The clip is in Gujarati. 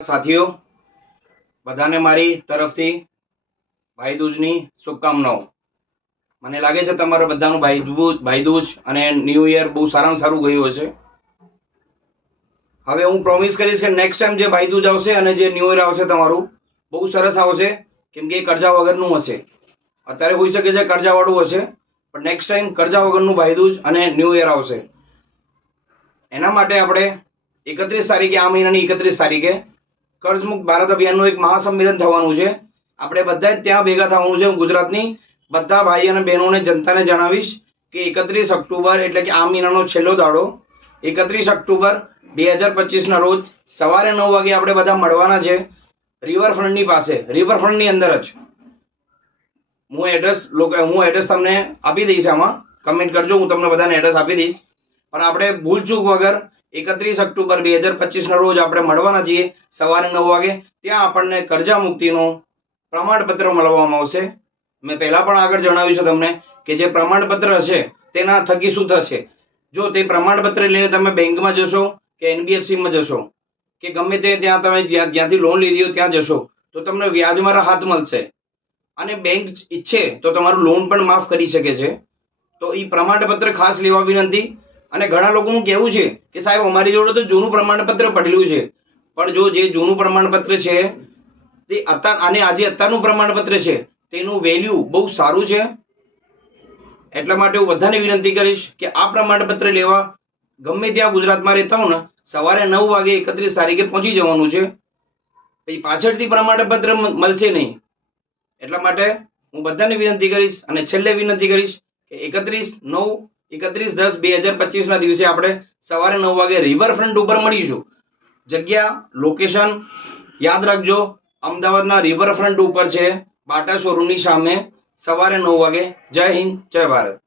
સાથીઓ બધાને મારી તરફથી ભાઈ દૂજની શુભકામનાઓ। મને લાગે છે તમારા બધાનું ભાઈ દૂજ અને ન્યૂ યર બહુ સારામાં સારું ગયું હશે। હવે હું પ્રોમિસ કરીશ કે નેક્સ્ટ ટાઈમ જે ભાઈ દૂજ આવશે અને જે ન્યૂ યર આવશે તમારું બહુ સરસ આવશે, કેમ કે એ કર્જા વગરનું હશે। અત્યારે હોઈ શકે છે કર્જાવાળું હશે, પણ નેક્સ્ટ ટાઈમ કર્જા વગરનું ભાઈ દૂજ અને ન્યૂ યર આવશે। એના માટે આપણે 31 તારીખે, આ મહિનાની 31 તારીખે કર્જમુક્ત ભારત અભિયાનનું એક મહાસંમેલન થવાનું છે। આપણે બધા જ ત્યાં ભેગા થવાનું છે। હું ગુજરાતની બધા ભાઈ અને બહેનોને, જનતાને જણાવીશ કે 31 ઓક્ટોબર એટલે કે આ મહિનાનો છેલ્લો દાડો 31 ઓક્ટોબર 2025 ના રોજ સવારે 9 વાગે આપણે બધા મળવાના છે રિવરફ્રન્ટની પાસે, રિવરફ્રન્ટની અંદર જ। હું એડ્રેસ તમને આપી દઈશ, આમાં કમેન્ટ કરજો, હું તમને બધાને એડ્રેસ આપી દઈશ। પણ આપણે ભૂલચૂક વગર 31 ઓક્ટોબર 2025 ના રોજ આપણે મળવાના છીએ સવારે 9 વાગે। ત્યાં આપણને કર્જા મુક્તિનું પ્રમાણપત્ર મળવામાં આવશે। મેં પહેલા પણ આગળ જણાવ્યું છે તમને કે જે પ્રમાણપત્ર હશે તેના થકી શું થશે, જો તે પ્રમાણપત્ર લઈને તમે બેંકમાં જશો કે એનબીએફસીમાં જશો કે ગમે તે ત્યાં તમે જ્યાંથી લોન લીધી હોય ત્યાં જશો તો તમને વ્યાજમાં રાહત મળશે, અને બેંક ઈચ્છે તો તમારું લોન પણ માફ કરી શકે છે। તો એ પ્રમાણપત્ર ખાસ લેવા વિનંતી। અને ઘણા લોકોનું કહેવું છે કે સાહેબ અમારી જોડે તો જૂનું પ્રમાણપત્ર પડેલું છે, પણ જો જે જૂનું પ્રમાણપત્ર છે તે અત્યારનું પ્રમાણપત્ર છે તેનું વેલ્યુ બહુ સારું છે। એટલા માટે હું બધાને વિનંતી કરીશ કે આ પ્રમાણપત્ર લેવા ગમે ત્યાં ગુજરાતમાં રહેતા હો ને સવારે 9 વાગે 31 તારીખે પહોંચી જવાનું છે। પછી પાછળથી પ્રમાણપત્ર મળશે નહીં। એટલા માટે હું બધાને વિનંતી કરીશ અને છેલ્લે વિનંતી કરીશ કે 31/10/2025 ના દિવસે આપણે સવારે 9 વાગે રિવરફ્રન્ટ ઉપર મળીશું। જગ્યા, લોકેશન યાદ રાખજો, અમદાવાદના રિવરફ્રન્ટ ઉપર છે, બાટા શોરૂમની સામે, સવારે 9 વાગે। જય હિન્દ, જય ભારત।